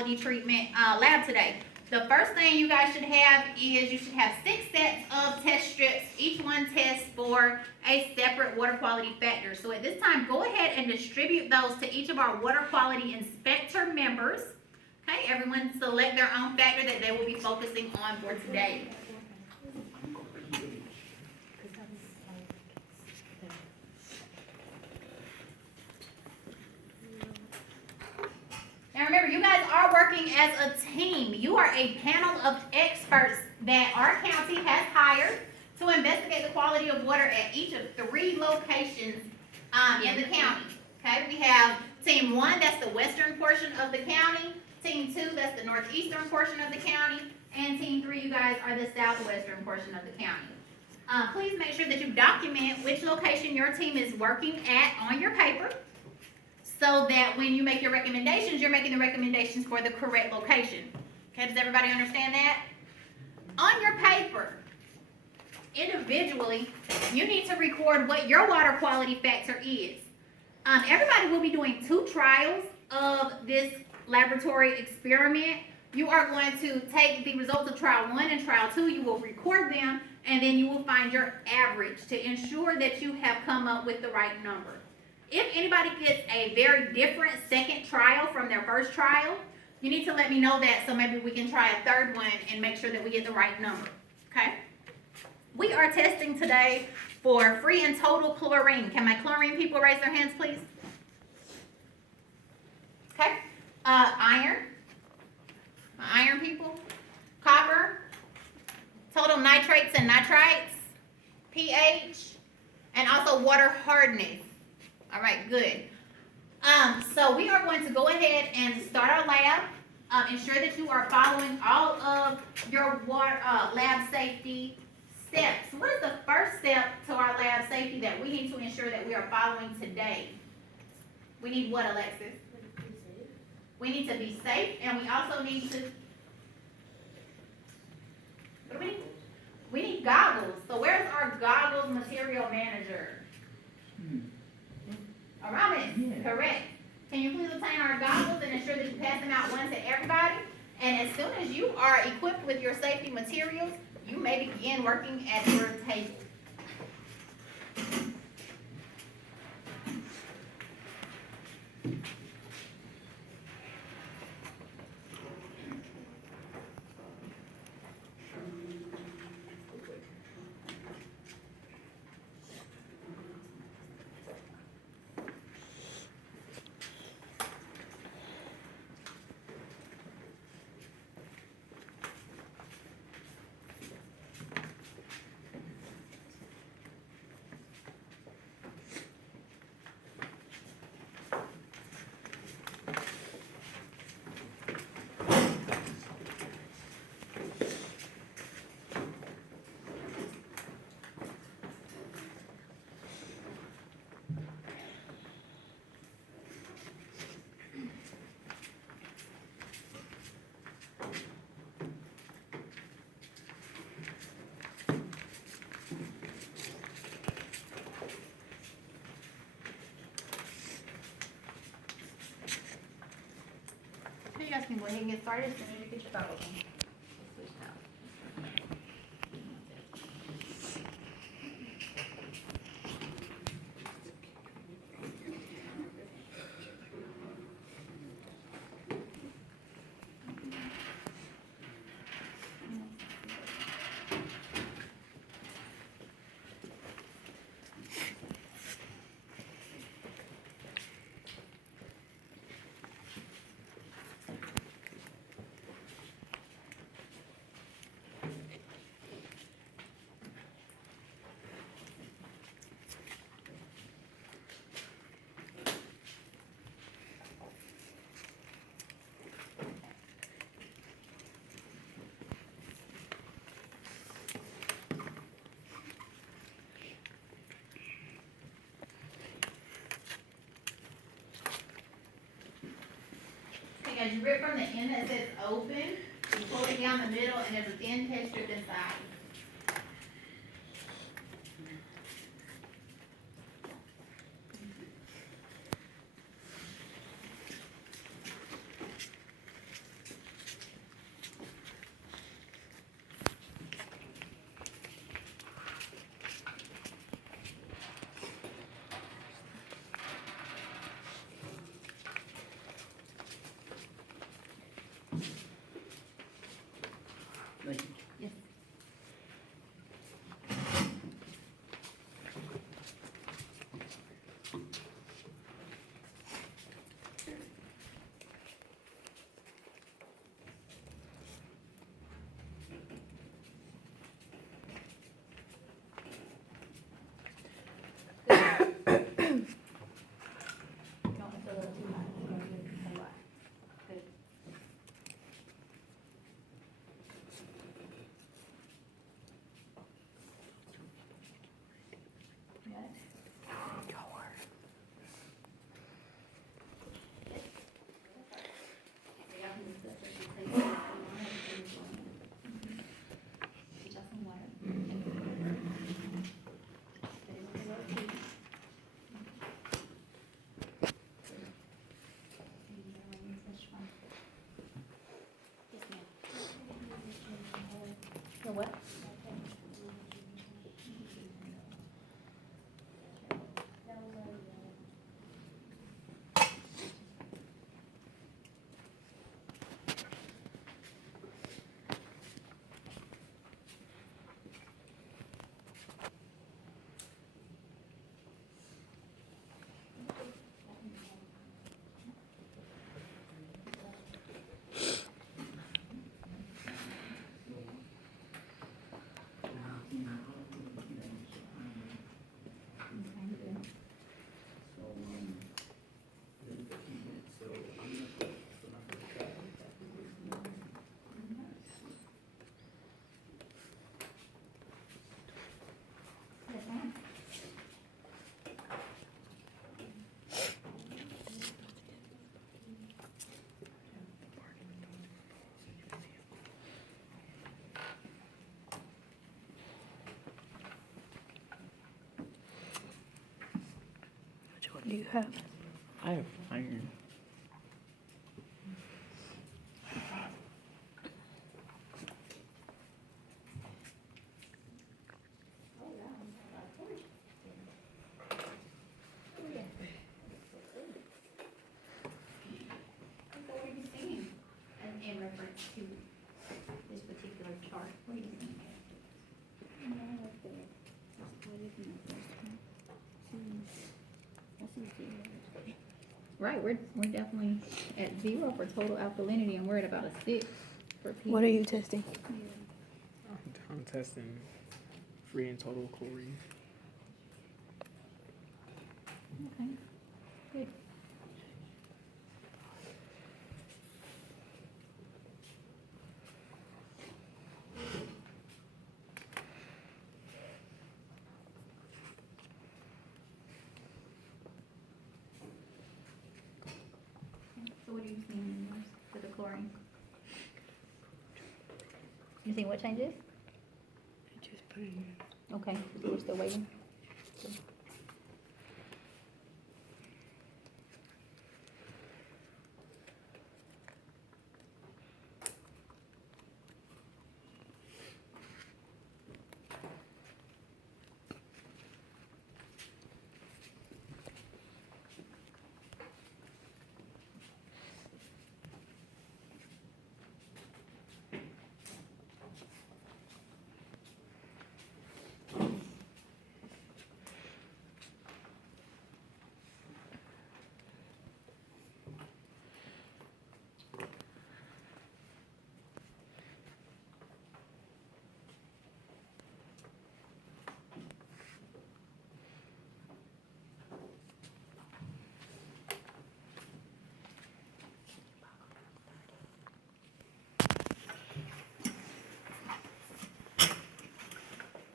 quality treatment lab today. The first thing you guys should have is you should have 6 sets of test strips. Each one tests for a separate water quality factor. So at this time, go ahead and distribute those to each of our water quality inspector members. Okay, everyone select their own factor that they will be focusing on for today. Now remember, you guys are working as a team. You are a panel of experts that our county has hired to investigate the quality of water at each of 3 locations in the county. Okay, we have team 1, that's the western portion of the county. Team 2, that's the northeastern portion of the county. And team 3, you guys are the southwestern portion of the county. Please make sure that you document which location your team is working at on your paper, so that when you make your recommendations, you're making the recommendations for the correct location. Okay, does everybody understand that? On your paper, individually, you need to record what your water quality factor is. Everybody will be doing 2 trials of this laboratory experiment. You are going to take the results of trial 1 and trial 2, you will record them, and then you will find your average to ensure that you have come up with the right number. If anybody gets a very different second trial from their first trial, you need to let me know that so maybe we can try a third one and make sure that we get the right number, okay? We are testing today for free and total chlorine. Can my chlorine people raise their hands, please? Okay. Iron. My iron people. Copper. Total nitrates and nitrites. pH. And also water hardness. All right, good. So we are going to go ahead and start our lab. Ensure that you are following all of your water lab safety steps. What is the first step to our lab safety that we need to ensure that we are following today? We need what, Alexis? We need to be safe, and we also need to, what do we need? We need goggles. So where's our goggles material manager? Aramis, yeah. Correct. Can you please obtain our goggles and ensure that you pass them out one to everybody? And as soon as you are equipped with your safety materials, you may begin working at your table. You guys can go ahead and get started as soon as you get your goggles on. Switch now. As you rip from the end that says open, you pull it down the middle, and there's a thin test strip inside. what? Yes, ma'am. Which one do you have? I have iron. What are you seeing in reference to this particular chart? What are you seeing? Right, we're definitely at 0 for total alkalinity, and we're at about a 6 for pH. What are you testing? I'm testing free and total chlorine. Okay, good. So what are you seeing in yours for the chlorine? You seeing what changes? Just put it in. Okay, we're still waiting.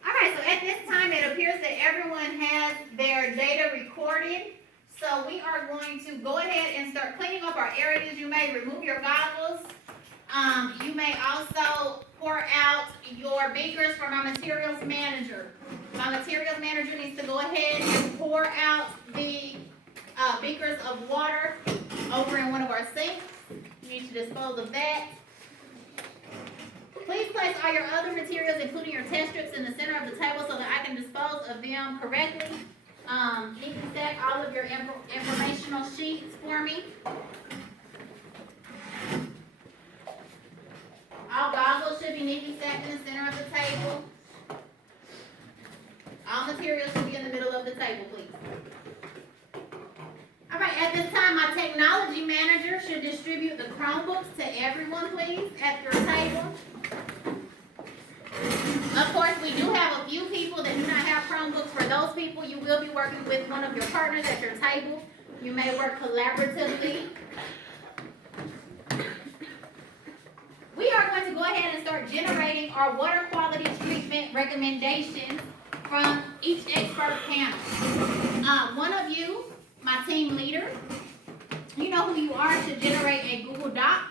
Alright, so at this time, it appears that everyone has their data recorded. So we are going to go ahead and start cleaning up our areas. You may remove your goggles. You may also pour out your beakers from my materials manager. My materials manager needs to go ahead and pour out the beakers of water over in one of our sinks. You need to dispose of that. Please place all your other materials, including your test strips, in the center of the table so that I can dispose of them correctly. Neatly stack all of your informational sheets for me. All goggles should be neatly stacked in the center of the table. All materials should be in the middle of the table, please. All right, at this time, my technology manager should distribute the Chromebooks to everyone, please, at your table. Of course, we do have a few people that do not have Chromebooks. For those people, you will be working with one of your partners at your table. You may work collaboratively. We are going to go ahead and start generating our water quality treatment recommendations from each expert panel. One of you, my team leader, you know who you are, should generate a Google Doc.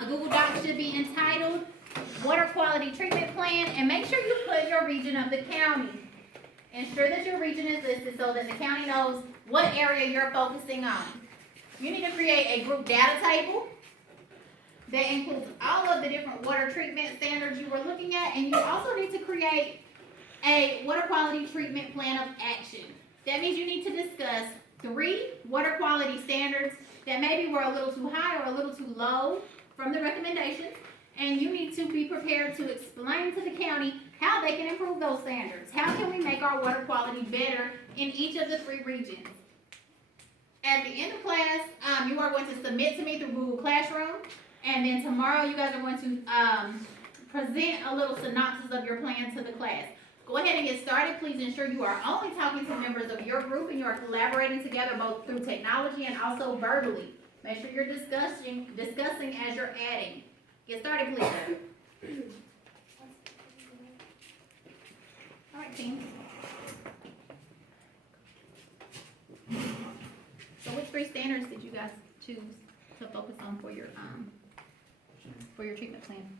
The Google Doc should be entitled Water Quality Treatment Plan, and make sure you put your region of the county. Ensure that your region is listed so that the county knows what area you're focusing on. You need to create a group data table. that includes all of the different water treatment standards you were looking at, and you also need to create a water quality treatment plan of action. That means you need to discuss 3 water quality standards that maybe were a little too high or a little too low from the recommendations, and you need to be prepared to explain to the county how they can improve those standards. How can we make our water quality better in each of the 3 regions? At the end of class, you are going to submit to me through Google Classroom, and then tomorrow you guys are going to present a little synopsis of your plan to the class. Go ahead and get started. Please ensure you are only talking to members of your group and you are collaborating together both through technology and also verbally. Make sure you're discussing as you're adding. Get started, please. All right, team. So which 3 standards did you guys choose to focus on for your treatment plan?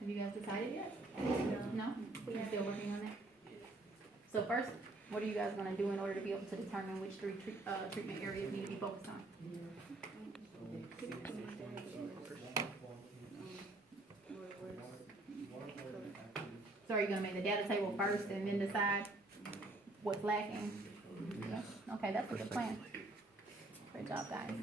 Have you guys decided yet? No? You're still working on that? So first, what are you guys gonna do in order to be able to determine which 3 treatment areas need to be focused on? So are you gonna make the data table first and then decide what's lacking? Yeah. Okay, that's a good plan. Great job, guys.